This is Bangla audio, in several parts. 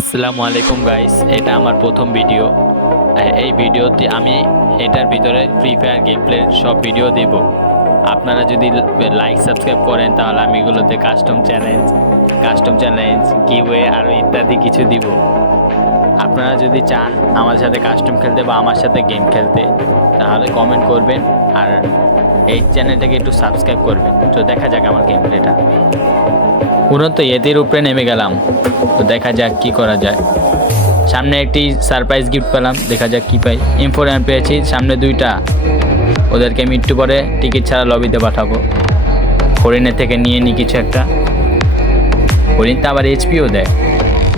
আসসালামু আলাইকুম গাইস, এটা আমার প্রথম ভিডিও। এই ভিডিওতে আমি এটার ভিতরে ফ্রি ফায়ার গেম প্লের সব ভিডিও দেব। আপনারা যদি লাইক সাবস্ক্রাইব করেন তাহলে আমি এগুলোতে কাস্টম চ্যালেঞ্জ গিভওয়ে আরও ইত্যাদি কিছু দিব। আপনারা যদি চান আমার সাথে কাস্টম খেলতে বা আমার সাথে গেম খেলতে তাহলে কমেন্ট করবেন আর এই চ্যানেলটাকে একটু সাবস্ক্রাইব করবেন। তো দেখা যাক আমার গেম প্লেটা। উড়ন্ত ইয়েতির উপরে নেমে গেলাম, তো দেখা যাক কি করা যায়। সামনে একটি সারপ্রাইজ গিফট পেলাম, দেখা যাক কি পাই। M4 পেয়েছি, সামনে দুইটা। ওদেরকে আমি একটু পরে টিকিট ছাড়া লবিতে পাঠাবো। হরিণের থেকে নিয়ে নিই কিছু একটা। হরিণ তো আবার এইচপিও দেয়।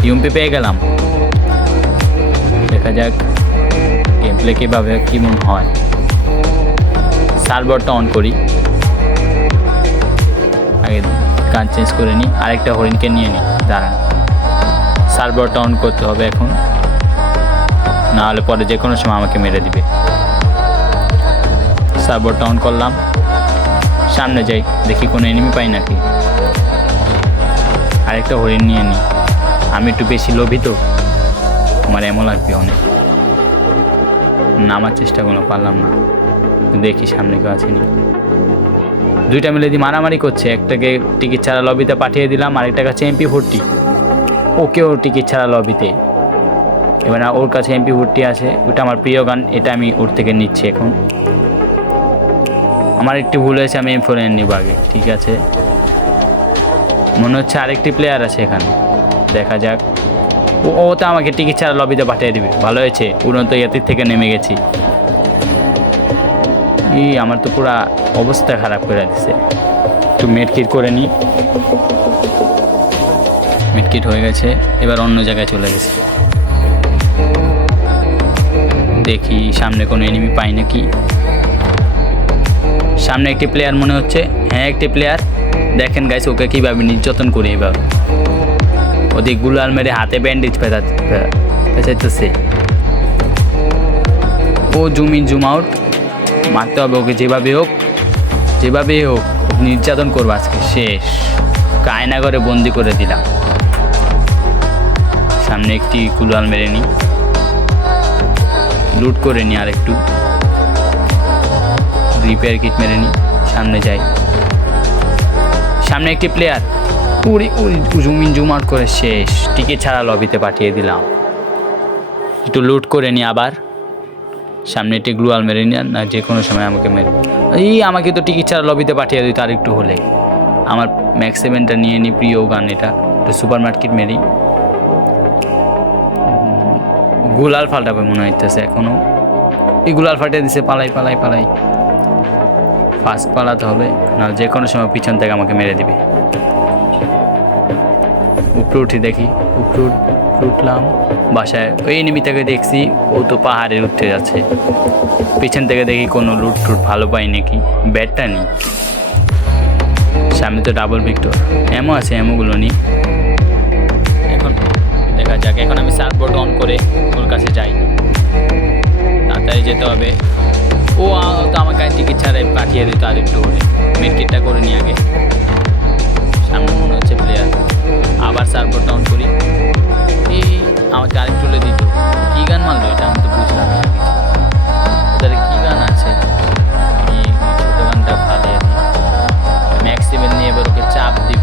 ইউএমপি পেয়ে গেলাম, দেখা যাক গেম প্লে কীভাবে কী মনে হয়। সার্ভারটা অন করি, আগে গান চেঞ্জ করে নিই, আরেকটা হরিণকে নিয়ে নিই। দাঁড়ান, সার্ভারটা অন করতে হবে এখন, না হলে পরে যে কোনো সময় আমাকে মেরে দিবে। সার্ভারটা অন করলাম, সামনে যাই, দেখি কোনো এনিমি পাই নাকি। আরেকটা হরিণ নিয়ে নিই, আমি একটু বেশি লোভিত, আমার এমন লাগবে অনেক। নামার চেষ্টা করলাম, পারলাম না। দেখি সামনে কেউ আসেনি। দুইটা মিলে দিয়ে মারামারি করছে। একটাকে টিকিট ছাড়া লবিতে পাঠিয়ে দিলাম, আরেকটা কাছে MP40, ওকেও টিকিট ছাড়া লবিতে। এবার ওর কাছে MP40 আছে, ওটা আমার প্রিয় গান, এটা আমি ওর থেকে নিচ্ছি এখন। আমার একটু ভুল হয়েছে, আমি M4 নিব আগে। ঠিক আছে, মনে হচ্ছে আরেকটি প্লেয়ার আছে এখানে, দেখা যাক। ও তো আমাকে টিকিট ছাড়া লবিতে পাঠিয়ে দিবে, ভালো হয়েছে। উড়ন্ত ইয়াতির থেকে নেমে গেছি। আমার তো পুরা অবস্থা খারাপ করে দিছে। একটু মেডকিট করে নিই, মেডকিট হয়ে গেছে। এবার অন্য জায়গায় চলে গেছে, দেখি সামনে কোনো এনিমি পাই নাকি। সামনে একটি প্লেয়ার মনে হচ্ছে, হ্যাঁ একটি প্লেয়ার। দেখেন গাইস, ওকে কীভাবে নির্যাতন করি। এবার ওদিক গুলাল মেরে হাতে ব্যান্ডেজ পেঁচাইতেছে। ও জুম ইন জুম আউট, মারতে হবে ওকে যেভাবে হোক, নির্যাতন করবো আজকে। শেষ, কায়না করে বন্দি করে দিলাম। সামনে একটি কুলাল মেরে নিই, লুট করে নিই, আর একটু রিপেয়ার কিট মেরে নিই। সামনে যাই, সামনে একটি player, Uri zoom in zoom out করে শেষ। টিকিট ছাড়া লবিতে পাঠিয়ে দিলাম। একটু লুট করে নিই আবার। সামনে একটি গ্লুয়াল মেরে নিন, না যে কোনো সময় আমাকে মেরে। আমাকে তো টিকিট ছাড়া লবিতে পাঠিয়ে দিত আর একটু হলে। আমার ম্যাক্স 7টা নিয়ে নিই, প্রিয় গান এটা। একটু সুপার মার্কেট মেরি, গুলাল ফাল্টাবে মনে হইতেছে এখনও। এই গুলাল ফাটিয়ে দিছে, পালাই। ফার্স্ট পালাতে হবে, না যে কোনো সময় পিছন থেকে আমাকে মেরে দিবে। উপরে উঠি, দেখি উপরে উঠলাম। বাসায় ওই এনিমিটাকে দেখছি, ও তো পাহাড়ে উঠতে যাচ্ছে। পিছন থেকে দেখি কোনো লুট ভালো পাই নাকি। ব্যাটটা নিই, সামনে তো ডাবল ভিক্টর এমও আছে, এমোগুলো নিই। এখন দেখা যাক, এখন আমি সার্ভারটা অন করে ওর কাছে যাই। তাড়াতাড়ি যেতে হবে। ও তো আমাকে টিকিট ছাড়াই পাঠিয়ে দিত আর একটু হলে। মেডকিটটা করে নিই আগে। সামনে মনে হচ্ছে প্লেয়ার, আবার সার্ভারটা অন করি। আমাকে আরেক তুলে দিত। কী গান মারলো এটা, আমি তো বুঝলাম না কিছু। ওদের কী গান আছে, আমি ছোটো গানটা ফালিয়ে দিই। ম্যাক্স 7 নিয়ে এবার ওকে চাপ দিব।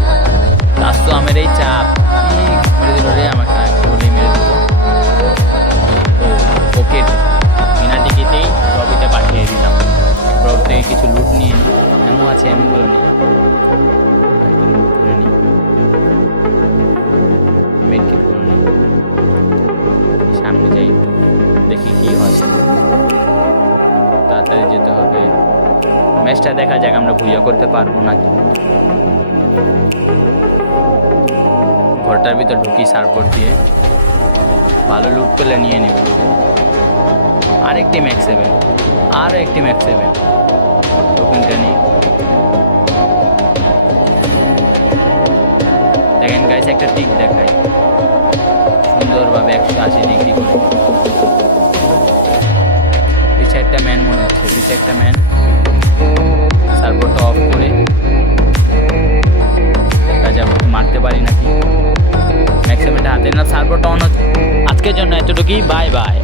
তার তো আমার এই চাপ মেরে দিল রে, আমাকে আরেকটু হলেই মেরে দিত। ওকে বিনা টিকিটেই লবিতে পাঠিয়ে দিলাম। এবার ওর থেকে কিছু লুট নিয়ে নিই, এমন আছে এমনগুলো নিই, লুট করে নিই, মেডকিট করে নিই। সামনে যাই, একটু দেখি কি হয়। তাড়াতাড়ি যেতে হবে। ম্যাচটা দেখা যাক আমরা ভুইয়া করতে পারবো নাকি। ঘরটার ভিতর ঢুকি সার্ভার দিয়ে, ভালো লুট পেলে নিয়ে নিব। আরেকটি ম্যাক্স 7, আর একটি ম্যাক্স 7 টোকেনটা নিই। দেখেন গাইস, একটা টিক দেখায় সুন্দরভাবে 180 ডিগ্রি করে। পিছে একটা ম্যান মনে হচ্ছে, পিছে একটা ম্যান। সার্ভারটা অফ করে দেখা যাক মারতে পারি নাকি। ম্যাক্সিমামটা হাতে না, সার্ভারটা অন হচ্ছে। আজকের জন্য এতটুকুই, বাই বাই।